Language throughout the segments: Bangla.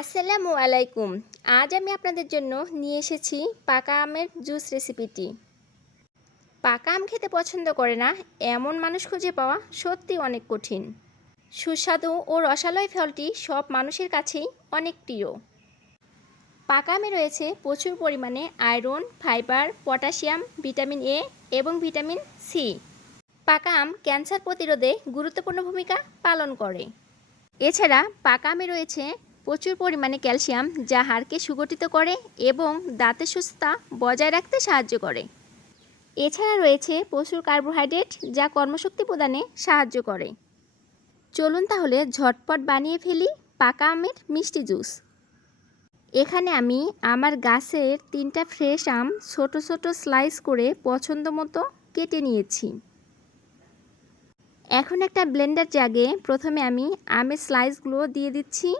আসসালামু আলাইকুম। আজ আমি আপনাদের জন্য নিয়ে এসেছি পাকা আমের জুস রেসিপিটি। পাকা আম খেতে পছন্দ করে না এমন মানুষ খুঁজে পাওয়া সত্যি অনেক কঠিন। সুস্বাদু ও রসালো ফলটি সব মানুষের কাছেই অনেক প্রিয়। পাকা আমে রয়েছে প্রচুর পরিমাণে iron, fibre, potassium, vitamin A এবং ভিটামিন সি। পাকা আম ক্যান্সার প্রতিরোধে গুরুত্বপূর্ণ ভূমিকা পালন করে। এছাড়া পাকা আমে রয়েছে প্রচুর পরিমাণে ক্যালসিয়াম, যা হাড়কে সুগঠিত করে এবং দাঁতের সুস্থতা বজায় রাখতে সাহায্য করে। এছাড়া রয়েছে প্রচুর কার্বোহাইড্রেট, যা কর্মশক্তি প্রদানে সাহায্য করে। চলুন তাহলে ঝটপট বানিয়ে ফেলি পাকা আমের মিষ্টি জুস। এখানে আমি আমার গাছের 3টা ফ্রেশ আম ছোট ছোট স্লাইস করে পছন্দ মতো কেটে নিয়েছি। এখন একটা ব্লেন্ডার জাগে প্রথমে আমি আমের স্লাইসগুলো দিয়ে দিচ্ছি।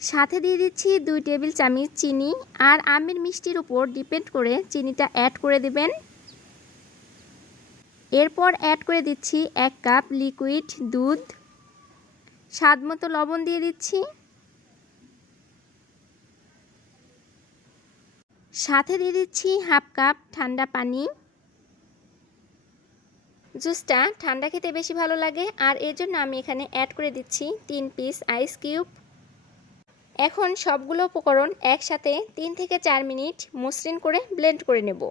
সাথে দিয়ে দিচ্ছি 2 টেবিল চামচ চিনি, আর আমের মিষ্টির উপর ডিপেন্ড করে চিনিটা অ্যাড করে দেবেন। এরপর অ্যাড করে দিচ্ছি 1 কাপ লিকুইড দুধ, স্বাদ মতো লবণ দিয়ে দিচ্ছি। সাথে দিয়ে দিচ্ছি 1/2 কাপ ঠান্ডা পানি। জুসটা ঠান্ডা খেতে বেশি ভালো লাগে, আর এর জন্য আমি এখানে অ্যাড করে দিচ্ছি 3 পিস আইস কিউব। এখন সবগুলো উপকরণ একসাথে 3 থেকে 4 মিনিট মসৃণ করে ব্লেন্ড করে নেব।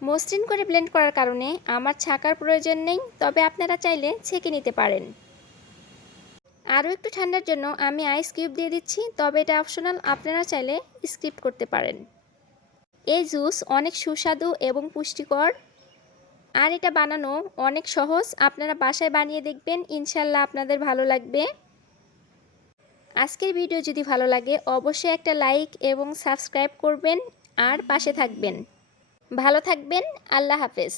মসৃণ করে ব্লেন্ড করার কারণে আমার ছাকার প্রয়োজন নেই, তবে আপনারা চাইলে ছেঁকে নিতে পারেন। আরও একটু ঠান্ডার জন্য আমি আইস কিউব দিয়ে দিচ্ছি, তবে এটা অপশনাল, আপনারা চাইলে স্কিপ করতে পারেন। এই জুস অনেক সুস্বাদু এবং পুষ্টিকর, আর এটা বানানো অনেক সহজ। আপনারা বাসায় বানিয়ে দেখবেন, ইনশাল্লাহ আপনাদের ভালো লাগবে। আজকের ভিডিও যদি ভালো লাগে অবশ্যই একটা লাইক এবং সাবস্ক্রাইব করবেন আর পাশে থাকবেন। ভালো থাকবেন। আল্লাহ হাফেজ।